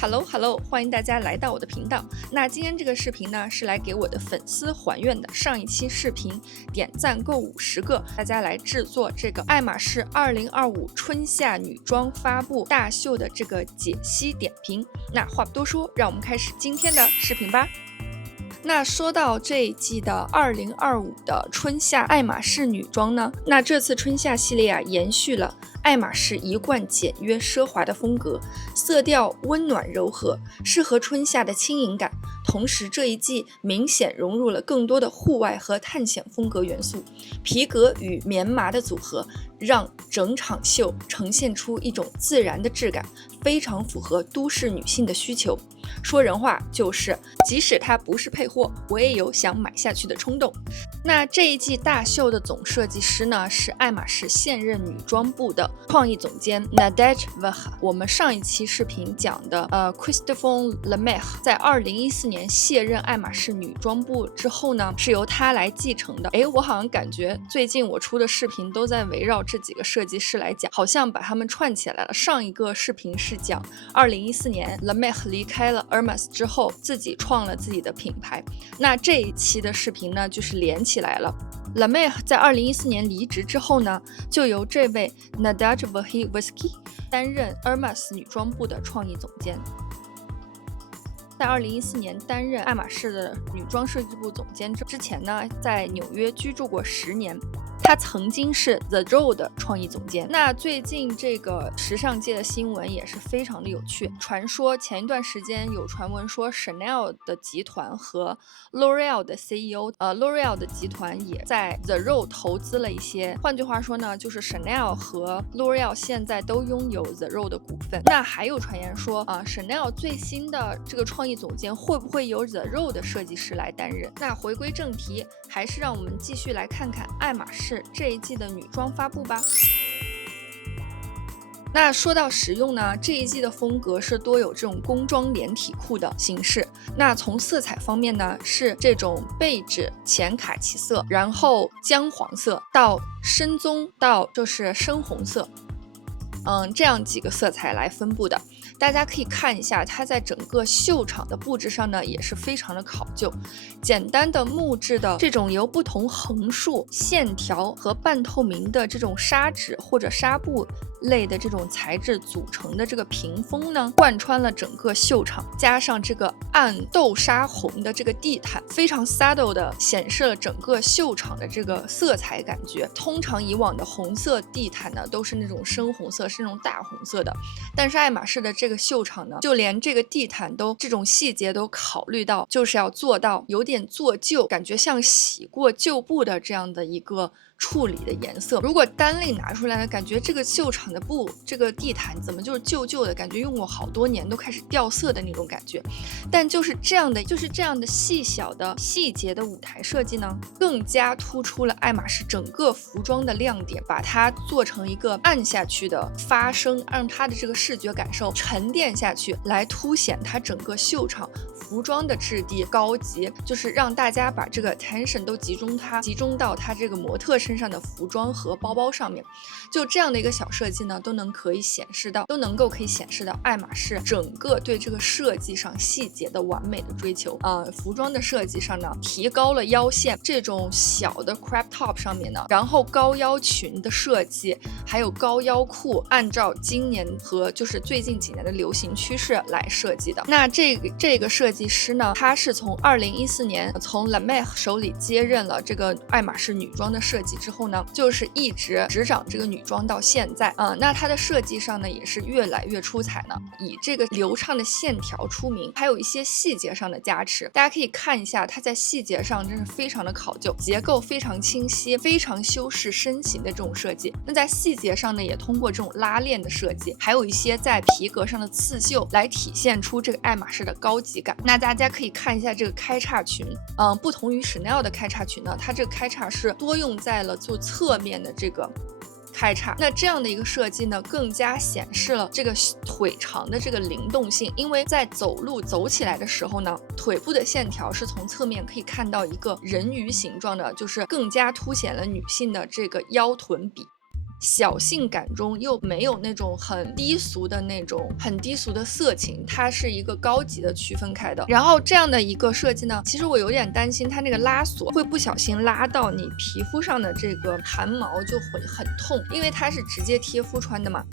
Hello，欢迎大家来到我的频道。那今天这个视频呢，是来给我的粉丝还愿的上一期视频点赞够50个，大家来制作这个爱马仕2025春夏女装发布大秀的这个解析点评。那话不多说，让我们开始今天的视频吧。那说到这一季的2025的春夏爱马仕女装呢，那这次春夏系列延续了爱马仕一贯简约奢华的风格，色调温暖柔和，适合春夏的轻盈感。同时这一季明显融入了更多的户外和探险风格元素，皮革与棉麻的组合让整场秀呈现出一种自然的质感，非常符合都市女性的需求。说人话就是，即使它不是配货，我也有想买下去的冲动。那这一季大秀的总设计师呢，是爱马仕现任女装部的创意总监 Nadege Vaha。我们上一期视频讲的Christophe Lemaire 在2014年卸任爱马仕女装部之后呢，是由他来继承的。我好像感觉最近我出的视频都在围绕这几个设计师来讲，好像把他们串起来了。上一个视频是讲2014年 Lemaire 离开了 Hermes 之后，自己创了自己的品牌。那这一期的视频呢，就是连起来了。Lemaire 在2014年离职之后呢，就由这位 Nadege Vaha 担任 Hermes 女装部的创意总监。在2014年担任爱马仕的女装设计部总监之前呢，在纽约居住过10年。他曾经是 The Row 的创意总监。那最近这个时尚界的新闻也是非常的有趣。传说前一段时间有传闻说 Chanel 的集团和 L'Oreal 的 CEO，L'Oreal 的集团也在 The Row 投资了一些。换句话说呢，就是 Chanel 和 L'Oreal 现在都拥有 The Row 的股份。那还有传言说Chanel 最新的这个创意总监会不会由 The Row 的设计师来担任？那回归正题，还是让我们继续来看看爱马仕这一季的女装发布吧。那说到实用呢，这一季的风格是多有这种工装连体裤的形式。那从色彩方面呢，是这种贝质、浅卡其色，然后姜黄色到深棕到就是深红色，这样几个色彩来分布的。大家可以看一下，它在整个秀场的布置上呢，也是非常的考究。简单的木质的这种由不同横竖线条和半透明的这种纱纸或者纱布类的这种材质组成的这个屏风呢，贯穿了整个秀场，加上这个暗豆沙红的这个地毯，非常 subtle 的显示了整个秀场的这个色彩感觉。通常以往的红色地毯呢，都是那种深红色，是那种大红色的，但是爱马仕的这个秀场呢，就连这个地毯都这种细节都考虑到，就是要做到有点做旧，感觉像洗过旧布的这样的一个处理的颜色。如果单另拿出来呢，感觉这个秀场的布这个地毯怎么就是旧旧的，感觉用过好多年都开始掉色的那种感觉。但就是这样的细小的细节的舞台设计呢，更加突出了爱马仕整个服装的亮点，把它做成一个暗下去的发声，让它的这个视觉感受沉淀下去，来凸显它整个秀场服装的质地高级，就是让大家把这个 attention 都集中到它这个模特身上的服装和包包上面。就这样的一个小设计呢，都能够可以显示到爱马仕整个对这个设计上细节的完美的追求。服装的设计上呢，提高了腰线，这种小的 crop top 上面呢，然后高腰裙的设计，还有高腰裤，按照今年和就是最近几年的流行趋势来设计的。那这个设计师呢，他是从2014年从 Lemaire 手里接任了这个爱马仕女装的设计之后呢，就是一直执掌这个女装到现在。那它的设计上呢，也是越来越出彩呢，以这个流畅的线条出名，还有一些细节上的加持。大家可以看一下，它在细节上真是非常的考究，结构非常清晰，非常修饰身形的这种设计。那在细节上呢，也通过这种拉链的设计，还有一些在皮革上的刺绣，来体现出这个爱马仕的高级感。那大家可以看一下这个开叉裙，不同于 Chanel 的开叉裙呢，它这个开叉是多用在了做侧面的这个开叉。那这样的一个设计呢，更加显示了这个腿长的这个灵动性，因为在走起来的时候呢，腿部的线条是从侧面可以看到一个人鱼形状的，就是更加凸显了女性的这个腰臀比。小性感中又没有那种很低俗的色情，它是一个高级的区分开的。然后这样的一个设计呢，其实我有点担心它那个拉锁会不小心拉到你皮肤上的这个汗毛，就会很痛，因为它是直接贴肤穿的嘛。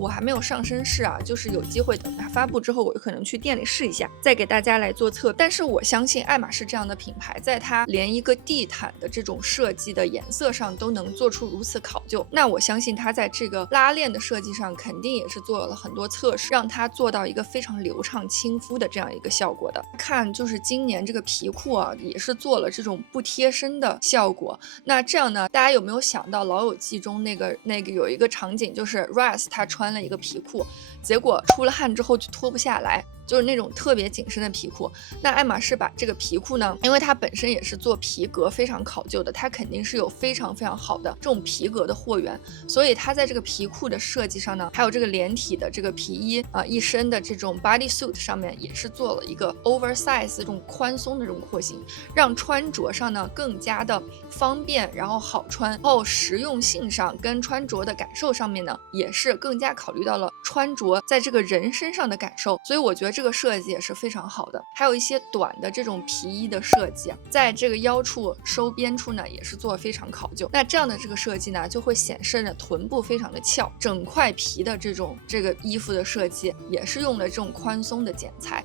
我还没有上身试啊，就是有机会等它发布之后，我有可能去店里试一下，再给大家来做测。但是我相信爱马仕这样的品牌，在它连一个地毯的这种设计的颜色上都能做出如此考究，那我相信它在这个拉链的设计上肯定也是做了很多测试，让它做到一个非常流畅亲肤的这样一个效果的。看就是今年这个皮裤啊，也是做了这种不贴身的效果。那这样呢，大家有没有想到《老友记》中那个有一个场景，就是 Ross 他穿了一个皮裤，结果出了汗之后就脱不下来，就是那种特别紧身的皮裤。那爱马仕把这个皮裤呢，因为它本身也是做皮革非常考究的，它肯定是有非常非常好的这种皮革的货源，所以它在这个皮裤的设计上呢，还有这个连体的这个皮衣一身的这种 body suit 上面也是做了一个 oversize 这种宽松的这种廓形，让穿着上呢更加的方便，然后好穿，然后实用性上跟穿着的感受上面呢，也是更加考虑到了穿着在这个人身上的感受，所以我觉得这个设计也是非常好的。还有一些短的这种皮衣的设计，在这个腰处收边处呢，也是做得非常考究。那这样的这个设计呢，就会显示着臀部非常的翘，整块皮的这个衣服的设计也是用了这种宽松的剪裁。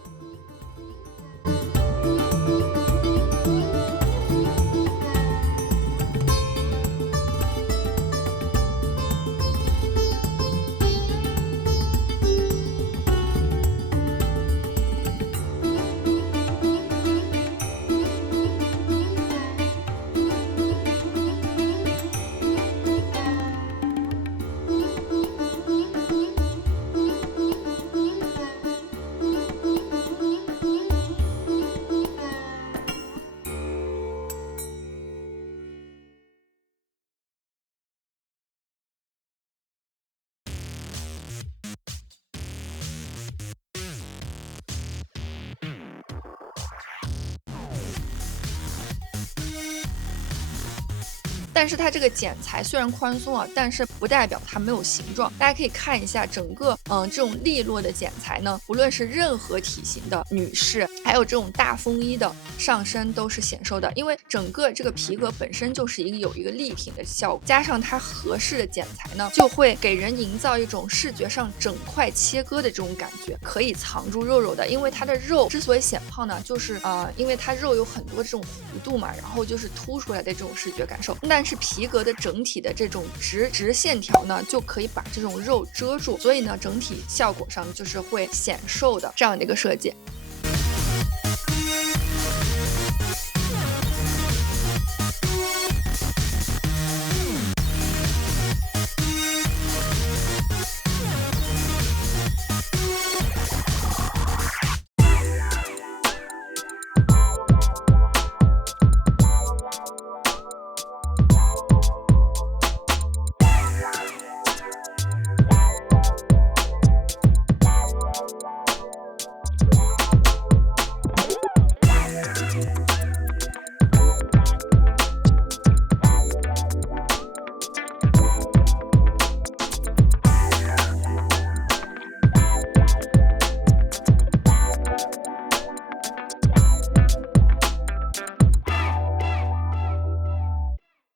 但是它这个剪裁虽然宽松啊，但是不代表它没有形状。大家可以看一下整个这种利落的剪裁呢，无论是任何体型的女士，还有这种大风衣的上身都是显瘦的，因为整个这个皮革本身就是有一个立挺的效果，加上它合适的剪裁呢，就会给人营造一种视觉上整块切割的这种感觉，可以藏住肉肉的。因为它的肉之所以显胖呢，就是因为它肉有很多这种弧度嘛，然后就是凸出来的这种视觉感受。但是皮革的整体的这种直线条呢，就可以把这种肉遮住，所以呢，整体效果上就是会显瘦的这样的一个设计。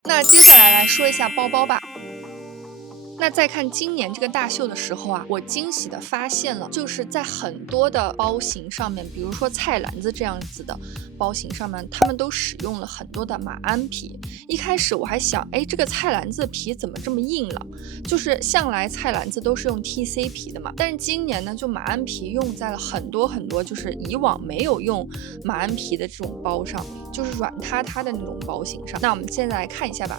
那接下来说一下包包吧。那在看今年这个大秀的时候啊，我惊喜的发现了，就是在很多的包型上面，比如说菜篮子这样子的包型上面，他们都使用了很多的马鞍皮。一开始我还想，这个菜篮子皮怎么这么硬了？就是向来菜篮子都是用 TC 皮的嘛，但是今年呢，就马鞍皮用在了很多就是以往没有用马鞍皮的这种包上，就是软塌塌的那种包型上。那我们现在来看一下吧。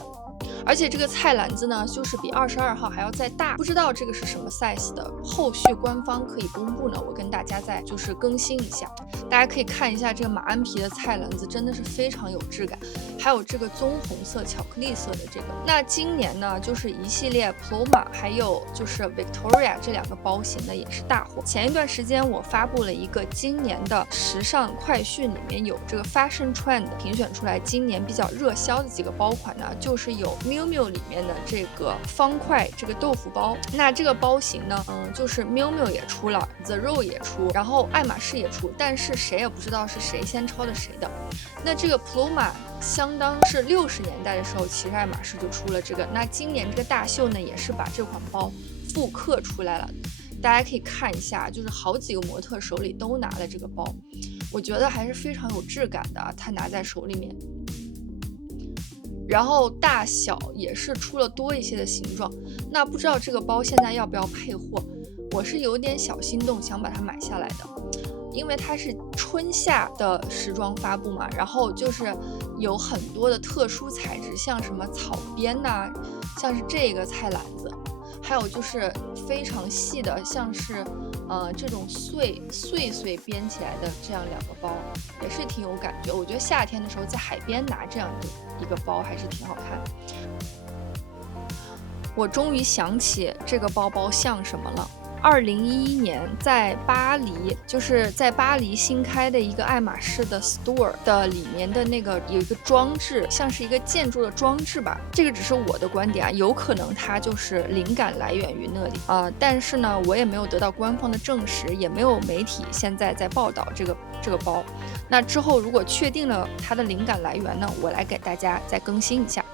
而且这个菜篮子呢，就是比22号还要再大，不知道这个是什么 size 的，后续官方可以公布呢，我跟大家再更新一下。大家可以看一下这个马鞍皮的菜篮子，真的是非常有质感。还还有这个棕红色、巧克力色的这个。那今年呢，就是一系列 Paloma 还有就是 Victoria 这2个包型呢也是大火。前一段时间我发布了一个今年的时尚快讯，里面有这个 Fashion Trend 评选出来今年比较热销的几个包款呢，就是有 Miu Miu 里面的这个方块这个豆腐包。那这个包型呢，就是 Miu Miu 也出了， The Row 也出，然后爱马仕也出，但是谁也不知道是谁先抄的谁的。那这个 Paloma 相当是60年代的时候，其实爱马仕就出了这个。那今年这个大秀呢，也是把这款包复刻出来了。大家可以看一下，就是好几个模特手里都拿了这个包，我觉得还是非常有质感的，它拿在手里面。然后大小也是出了多一些的形状。那不知道这个包现在要不要配货？我是有点小心动，想把它买下来的。因为它是春夏的时装发布嘛，然后就是有很多的特殊材质，像什么草编呐，像是这个菜篮子，还有就是非常细的，像是这种碎编起来的这样2个包，也是挺有感觉。我觉得夏天的时候在海边拿这样的一个包还是挺好看。我终于想起这个包包像什么了。2011年在巴黎，就是在巴黎新开的一个爱马仕的 store 的里面的那个有一个装置，像是一个建筑的装置吧。这个只是我的观点啊，有可能它就是灵感来源于那里但是呢，我也没有得到官方的证实，也没有媒体现在在报道这个包。那之后如果确定了它的灵感来源呢，我来给大家再更新一下。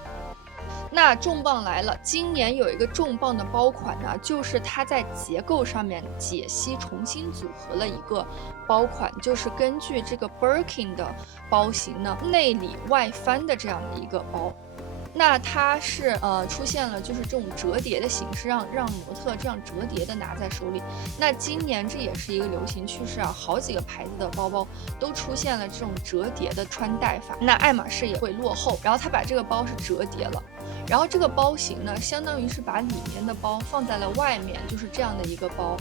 那重磅来了，今年有一个重磅的包款呢，就是它在结构上面解析重新组合了一个包款，就是根据这个 Birkin 的包型呢，内里外翻的这样的一个包。那它是出现了就是这种折叠的形式，让模特这样折叠的拿在手里。那今年这也是一个流行趋势啊，好几个牌子的包包都出现了这种折叠的穿戴法。那爱马仕也会落后，然后它把这个包是折叠了。然后这个包型呢，相当于是把里面的包放在了外面，就是这样的一个包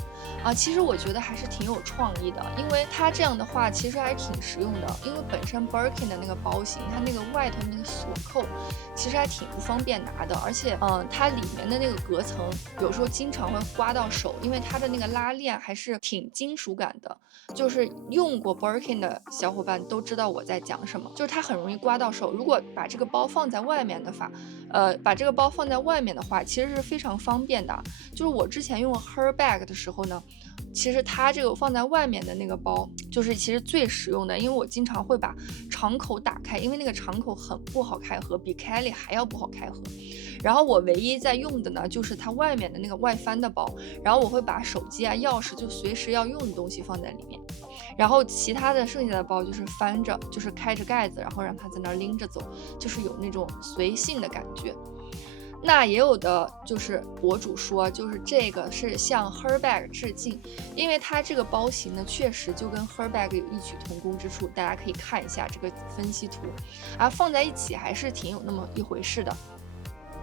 其实我觉得还是挺有创意的，因为它这样的话其实还挺实用的。因为本身 Birkin 的那个包型，它那个外头那个锁扣其实还挺不方便拿的，而且它里面的那个隔层有时候经常会刮到手，因为它的那个拉链还是挺金属感的。就是用过 Birkin 的小伙伴都知道我在讲什么，就是它很容易刮到手。如果把这个包放在外面的话，其实是非常方便的。就是我之前用 Her Bag 的时候呢，其实它这个放在外面的那个包就是其实最实用的，因为我经常会把敞口打开，因为那个敞口很不好开合，比 Kelly 还要不好开合。然后我唯一在用的呢，就是它外面的那个外翻的包，然后我会把手机啊、钥匙就随时要用的东西放在里面，然后其他的剩下的包就是翻着，就是开着盖子，然后让它在那儿拎着走，就是有那种随性的感觉。那也有的就是博主说，就是这个是向 Her Bag 致敬，因为它这个包型呢，确实就跟 Her Bag 有异曲同工之处，大家可以看一下这个分析图放在一起还是挺有那么一回事的。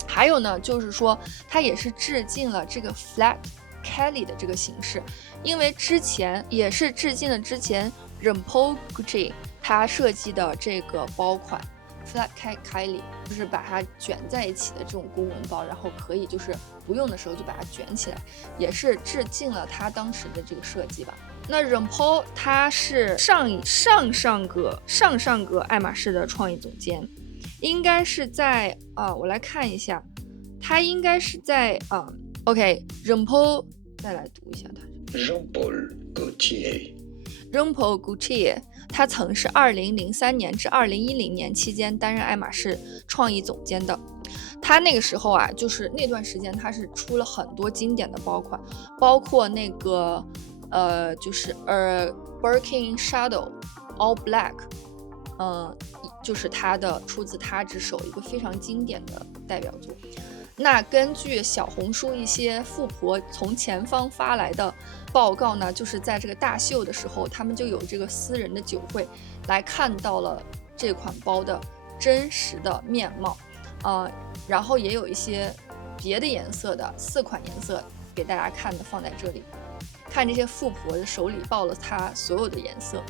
还有呢，就是说它也是致敬了这个 Flat Kelly 的这个形式，因为之前也是致敬了之前 Jean-Paul Gaultier 他设计的这个包款 Flat Kelly， 就是把它卷在一起的这种公文包，然后可以就是不用的时候就把它卷起来，也是致敬了他当时的这个设计吧。那 Jean-Paul 他是上上个爱马仕的创意总监，应该是在我来看一下，他应该是在OK Jean-Paul 再来读一下他 Jean-Paul Gaultier， 他曾是2003年至2010年期间担任爱马仕创意总监的。他那个时候就是那段时间他是出了很多经典的包款，包括那个就是Birkin Shadow All Black，就是他的出自他之手一个非常经典的代表作。那根据小红书一些富婆从前方发来的报告呢，就是在这个大秀的时候，他们就有这个私人的酒会来看到了这款包的真实的面貌然后也有一些别的颜色的4款颜色给大家看的放在这里，看这些富婆的手里抱了它所有的颜色。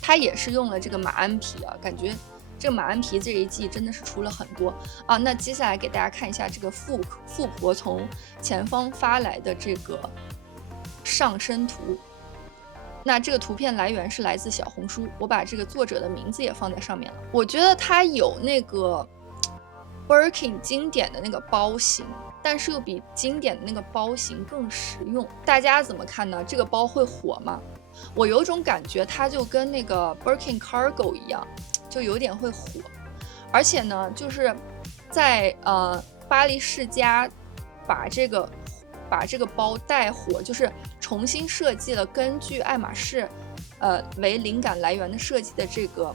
它也是用了这个马鞍皮感觉这个马鞍皮这一季真的是出了很多啊。那接下来给大家看一下这个富婆从前方发来的这个上身图。那这个图片来源是来自小红书，我把这个作者的名字也放在上面了。我觉得它有那个 Birkin 经典的那个包型，但是又比经典的那个包型更实用。大家怎么看呢？这个包会火吗？我有种感觉，它就跟那个 Birkin Cargo 一样，就有点会火。而且呢，就是在巴黎世家把这个包带火，就是重新设计了根据爱马仕为灵感来源的设计的这个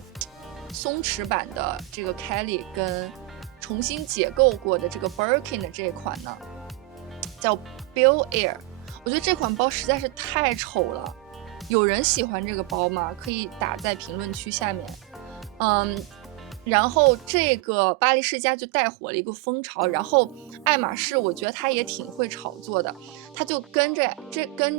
松弛版的这个 Kelly 跟重新解构过的这个 Birkin 的这一款呢，叫 Bel Air。我觉得这款包实在是太丑了，有人喜欢这个包吗？可以打在评论区下面。然后这个巴黎世家就带火了一个风潮，然后爱马仕我觉得它也挺会炒作的，它就跟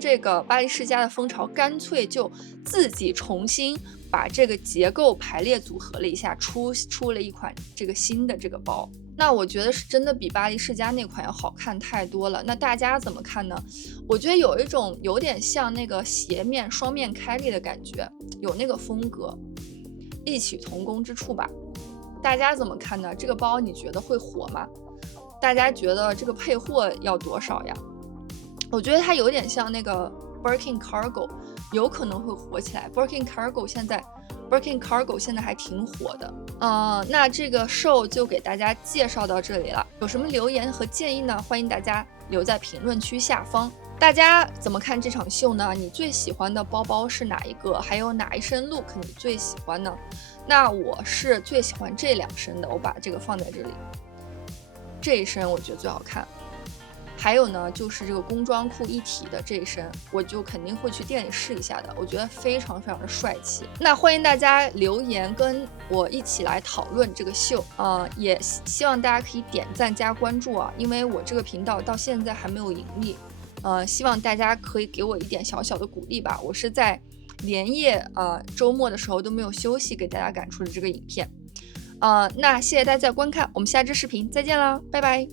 这个巴黎世家的风潮，干脆就自己重新把这个结构排列组合了一下，出了一款这个新的这个包。那我觉得是真的比巴黎世家那款要好看太多了。那大家怎么看呢？我觉得有一种有点像那个斜面双面开立的感觉，有那个风格，异曲同工之处吧。大家怎么看呢？这个包你觉得会火吗？大家觉得这个配货要多少呀？我觉得它有点像那个 Birkin Cargo， 有可能会火起来。Birkin Cargo 现在还挺火的。那这个show就给大家介绍到这里了。有什么留言和建议呢？欢迎大家留在评论区下方。大家怎么看这场秀呢？你最喜欢的包包是哪一个？还有哪一身 look 你最喜欢呢？那我是最喜欢这2身的，我把这个放在这里。这一身我觉得最好看。还有呢，就是这个工装裤一体的这一身，我就肯定会去店里试一下的，我觉得非常非常的帅气。那欢迎大家留言跟我一起来讨论这个秀也希望大家可以点赞加关注啊，因为我这个频道到现在还没有盈利，希望大家可以给我一点小小的鼓励吧。我是在连夜周末的时候都没有休息给大家赶出的这个影片。那谢谢大家的观看，我们下支视频再见啦，拜拜。